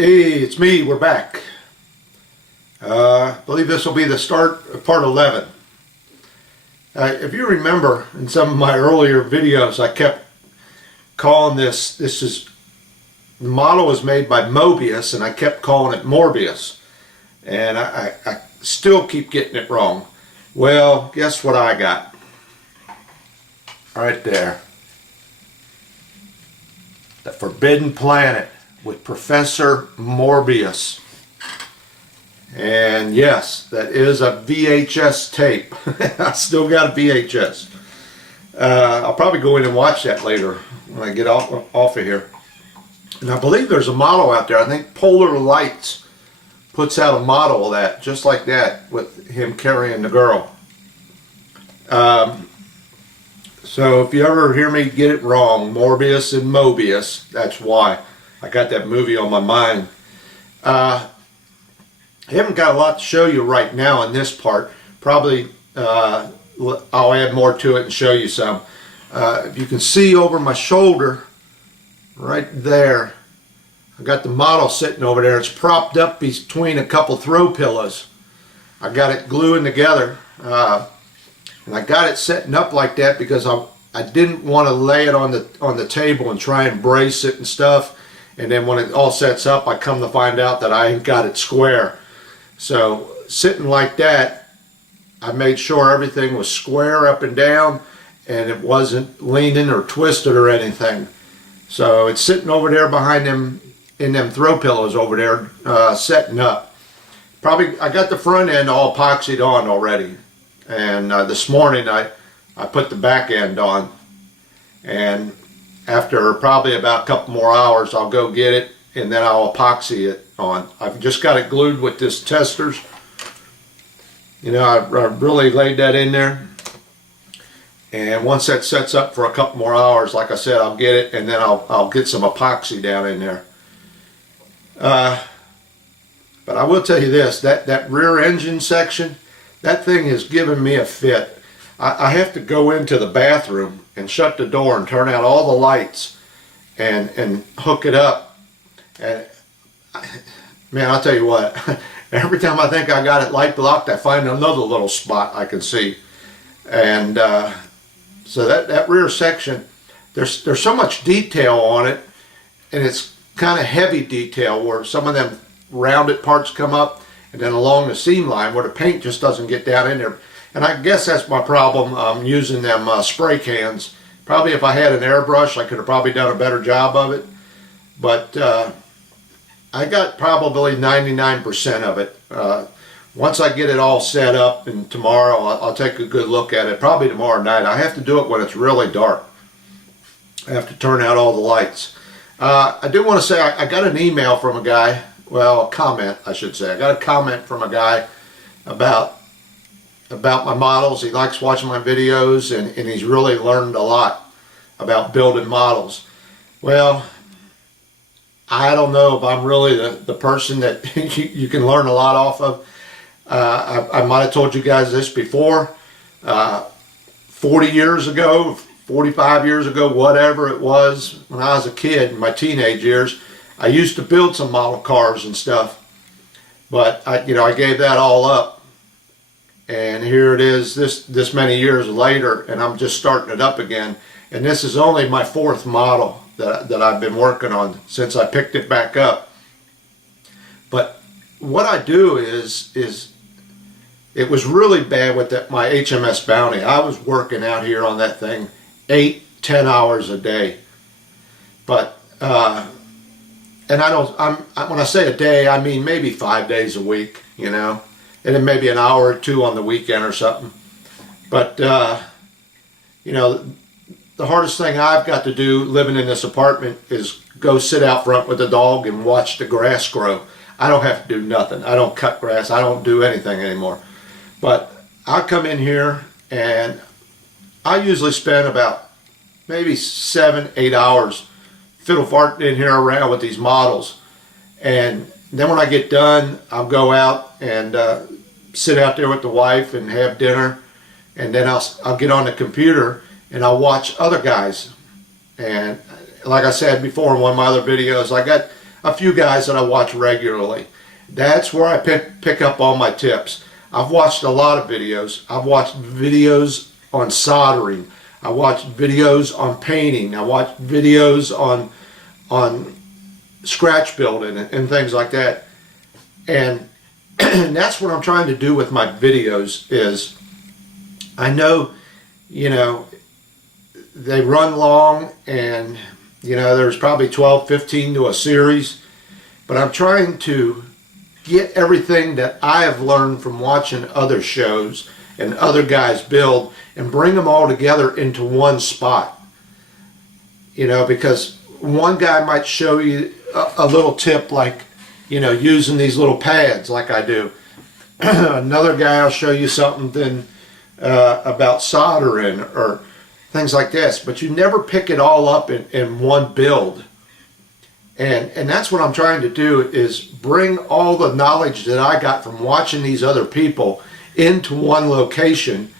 Hey, it's me. We're back. I believe this will be the start of part 11. If you remember in some of my earlier videos, I kept calling the model was made by Mobius, and I kept calling it Morbius. And I still keep getting it wrong. Well, guess what I got? Right there. The Forbidden Planet with Professor Morbius. And yes, that is a VHS tape. I still got a VHS. I'll probably go in and watch that later when I get off of here. And I believe there's a model out there. I think Polar Lights puts out a model of that, just like that, with him carrying the girl. So if you ever hear me get it wrong, Morbius and Mobius, that's why. I got that movie on my mind. I haven't got a lot to show you right now in this part. Probably I'll add more to it and show you some. If you can see over my shoulder, right there, I got the model sitting over there. It's propped up between a couple throw pillows. I got it gluing together. And I got it setting up like that because I didn't want to lay it on the table and try and brace it and stuff. And then when it all sets up, I come to find out that I ain't got it square. So sitting like that, I made sure everything was square up and down and it wasn't leaning or twisted or anything. So it's sitting over there behind them, in them throw pillows over there, setting up. Probably, I got the front end all epoxied on already. And this morning I put the back end on. And after probably about a couple more hours, I'll go get it and then I'll epoxy it on. I've just got it glued with this testers. You know, I really laid that in there. And once that sets up for a couple more hours, like I said, I'll get it and then I'll get some epoxy down in there. But I will tell you this, that rear engine section, that thing is giving me a fit. I have to go into the bathroom and shut the door and turn out all the lights and hook it up. And man, I'll tell you what, every time I think I got it light locked, I find another little spot I can see. And so that rear section, there's so much detail on it, and it's kind of heavy detail where some of them rounded parts come up and then along the seam line where the paint just doesn't get down in there. And I guess that's my problem using them spray cans. Probably if I had an airbrush, I could have probably done a better job of it. But I got probably 99% of it. Once I get it all set up, and tomorrow I'll take a good look at it, probably tomorrow night. I have to do it when it's really dark. I have to turn out all the lights. I do want to say I got an email from a guy, well, a comment I should say. I got a comment from a guy about my models. He likes watching my videos, and he's really learned a lot about building models. Well, I don't know if I'm really the person that you can learn a lot off of. I might have told you guys this before. 40 years ago, 45 years ago, whatever it was, when I was a kid in my teenage years, I used to build some model cars and stuff. But I gave that all up. And here it is this many years later, and I'm just starting it up again. And this is only my 4th model that I've been working on since I picked it back up. But what I do is it was really bad with my HMS Bounty. I was working out here on that thing 8-10 hours a day. But and when I say a day, I mean maybe 5 days a week, you know. And then maybe an hour or two on the weekend or something. But, you know, the hardest thing I've got to do living in this apartment is go sit out front with the dog and watch the grass grow. I don't have to do nothing. I don't cut grass. I don't do anything anymore. But I come in here and I usually spend about maybe 7-8 hours fiddle farting in here around with these models. And then when I get done, I'll go out and sit out there with the wife and have dinner, and then I'll get on the computer and I'll watch other guys. And like I said before in one of my other videos, a few guys that I watch regularly. That's where I pick up all my tips. I've watched a lot of videos. I've watched videos on soldering. I watched videos on painting. I watched videos on scratch building and things like that. And that's what I'm trying to do with my videos is, I know, you know, they run long and, you know, there's probably 12, 15 to a series, but I'm trying to get everything that I have learned from watching other shows and other guys build and bring them all together into one spot. You know, because one guy might show you a little tip like, you know, using these little pads like I do. Another guy will show you something about soldering or things like this, but you never pick it all up in one build. And that's what I'm trying to do, is bring all the knowledge that I got from watching these other people into one location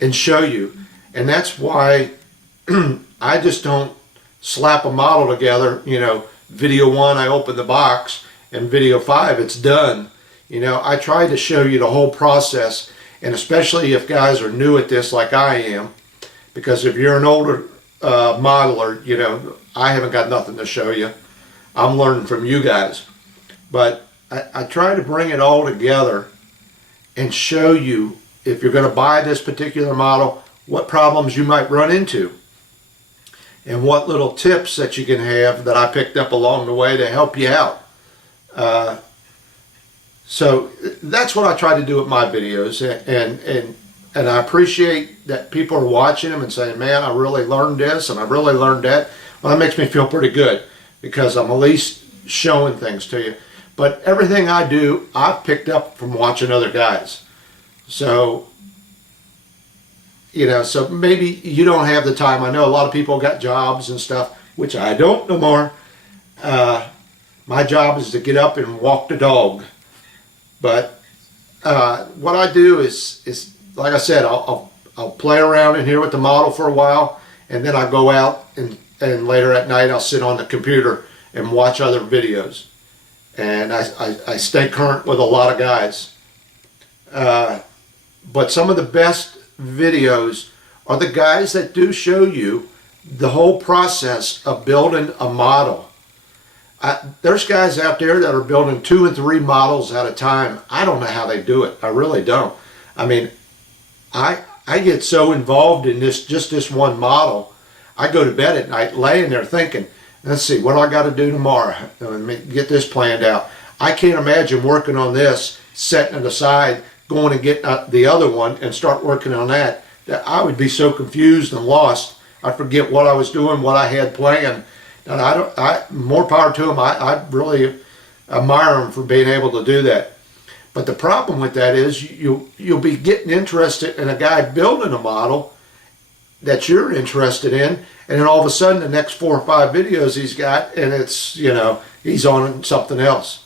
and show you. And that's why I just don't slap a model together, you know, video 1 I open the box and video 5 it's done. You know, I try to show you the whole process, and especially if guys are new at this like I am, because if you're an older modeler, you know, I haven't got nothing to show you. I'm learning from you guys. But I try to bring it all together and show you, if you're going to buy this particular model, what problems you might run into and what little tips that you can have that I picked up along the way to help you out. So that's what I try to do with my videos, and I appreciate that people are watching them and saying, man, I really learned this and I really learned that. Well, that makes me feel pretty good, because I'm at least showing things to you. But everything I do, I've picked up from watching other guys. So, you know, so maybe you don't have the time. I know a lot of people got jobs and stuff, which I don't no more. My job is to get up and walk the dog. But what I do is like I said, I'll play around in here with the model for a while, and then I go out and later at night I'll sit on the computer and watch other videos. And I stay current with a lot of guys. But some of the best videos are the guys that do show you the whole process of building a model. There's guys out there that are building 2 and 3 models at a time. I don't know how they do it. I really don't. I mean, I get so involved in just this one model. I go to bed at night laying there thinking, let's see, what do I got to do tomorrow? Let me get this planned out. I can't imagine working on this, setting it aside, going and get the other one and start working on that. That I would be so confused and lost. I forget what I was doing, what I had planned. And more power to them. I really admire them for being able to do that. But the problem with that is you'll be getting interested in a guy building a model that you're interested in, and then all of a sudden the next 4 or 5 videos he's got, and it's, you know, he's on something else.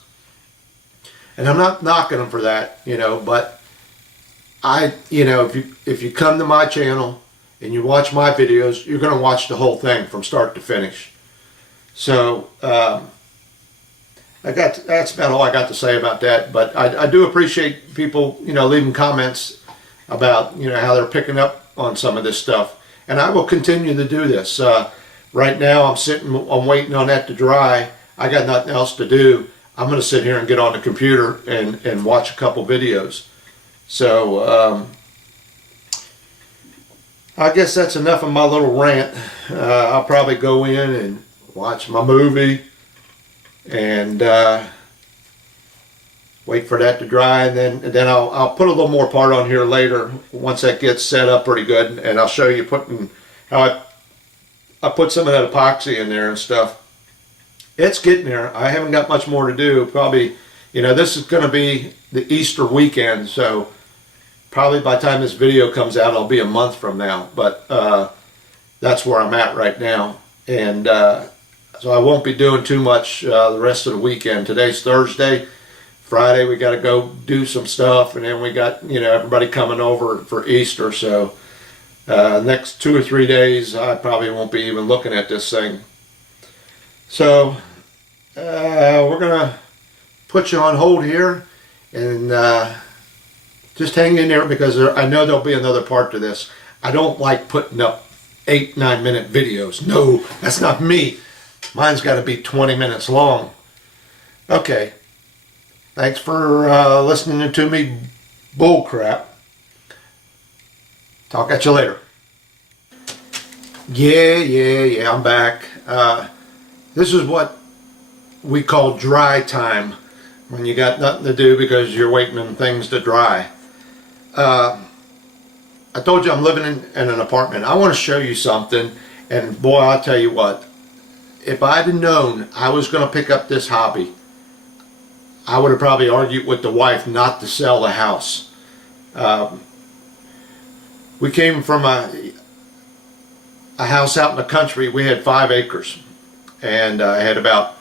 And I'm not knocking him for that, you know, but you know, if you come to my channel and you watch my videos, you're going to watch the whole thing from start to finish. So that's about all I got to say about that. But I do appreciate people, you know, leaving comments about, you know, how they're picking up on some of this stuff. And I will continue to do this. Right now I'm waiting on that to dry. I got nothing else to do. I'm going to sit here and get on the computer and watch a couple videos. So I guess that's enough of my little rant. I'll probably go in and watch my movie and wait for that to dry, and then I'll put a little more part on here later once that gets set up pretty good, and I'll show you how I put some of that epoxy in there and stuff. It's getting there. I haven't got much more to do. Probably, you know, this is going to be the Easter weekend, so probably by the time this video comes out it'll be a month from now, but that's where I'm at right now. And so I won't be doing too much the rest of the weekend. Today's Thursday. Friday we got to go do some stuff, and then we got, you know, everybody coming over for Easter. So next 2 or 3 days I probably won't be even looking at this thing. So we're gonna put you on hold here, and just hang in there, because I know there'll be another part to this. I don't like putting up 8-9 minute videos. No, that's not me. Mine's got to be 20 minutes long. Okay, thanks for listening to me bull crap. Talk at you later. Yeah, I'm back. This is what we call dry time, when you got nothing to do because you're waiting on things to dry. I told you I'm living in an apartment. I want to show you something, and boy, I'll tell you what, if I'd have known I was going to pick up this hobby, I would have probably argued with the wife not to sell the house. We came from a house out in the country. We had 5 acres, and I had about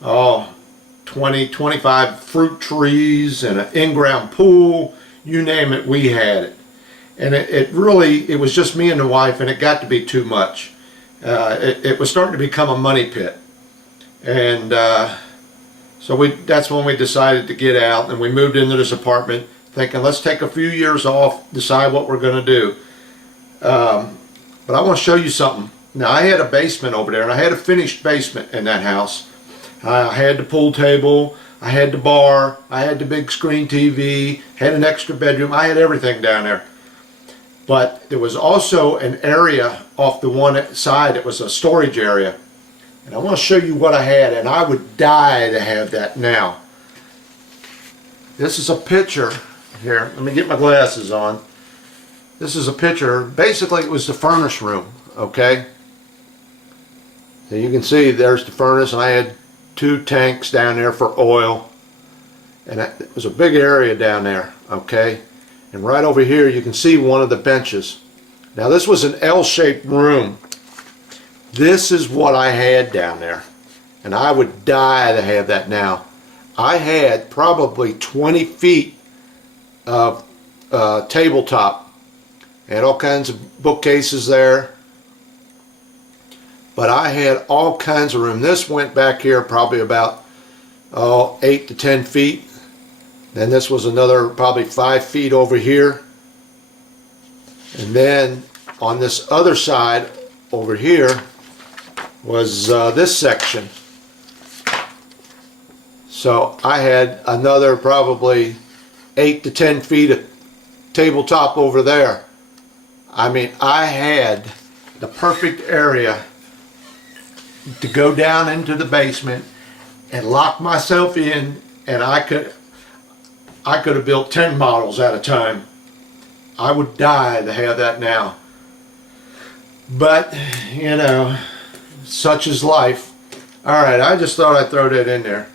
20-25 fruit trees and an in-ground pool. You name it, we had it. And it was just me and the wife, and it got to be too much. It was starting to become a money pit, and so that's when we decided to get out, and we moved into this apartment thinking, let's take a few years off, decide what we're going to do. But I want to show you something. Now, I had a basement over there, and I had a finished basement in that house. I had the pool table, I had the bar, I had the big screen TV, had an extra bedroom, I had everything down there. But there was also an area off the one side that was a storage area. And I want to show you what I had, and I would die to have that now. This is a picture here. Let me get my glasses on. This is a picture. Basically, it was the furnace room, okay? So you can see there's the furnace, and I had 2 tanks down there for oil. And it was a big area down there, okay? And right over here you can see one of the benches. Now this was an L-shaped room. This is what I had down there, and I would die to have that now. I had probably 20 feet of tabletop. I had all kinds of bookcases there, but I had all kinds of room. This went back here probably about 8 to 10 feet. Then this was another probably 5 feet over here. And then on this other side over here was this section. So I had another probably 8 to 10 feet of tabletop over there. I mean, I had the perfect area to go down into the basement and lock myself in, and I could have built 10 models at a time. I would die to have that now. But, you know, such is life. Alright, I just thought I'd throw that in there,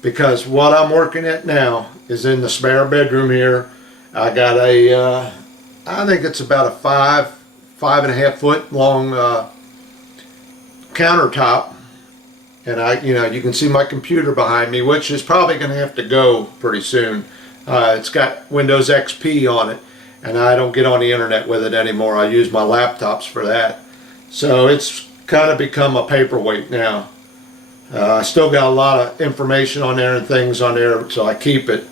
because what I'm working at now is in the spare bedroom here. I got a, I think it's about a 5.5 foot long countertop. And you can see my computer behind me, which is probably going to have to go pretty soon. It's got Windows XP on it, and I don't get on the internet with it anymore. I use my laptops for that. So it's kind of become a paperweight now. I still got a lot of information on there and things on there, so I keep it.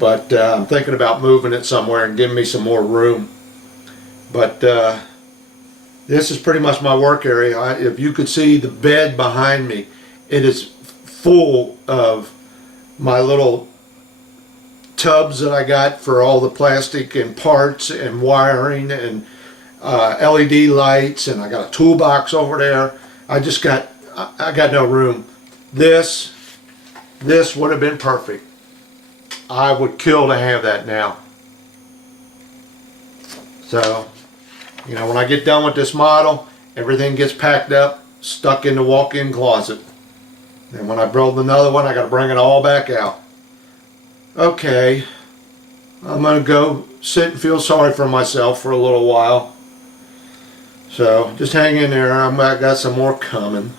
But I'm thinking about moving it somewhere and giving me some more room. But this is pretty much my work area. If you could see the bed behind me, it is full of my little tubs that I got for all the plastic and parts and wiring and LED lights, and I got a toolbox over there. I got no room. This would have been perfect. I would kill to have that now. So, you know, when I get done with this model, everything gets packed up, stuck in the walk-in closet. And when I build another one, I got to bring it all back out. Okay, I'm going to go sit and feel sorry for myself for a little while. So just hang in there. I got some more coming.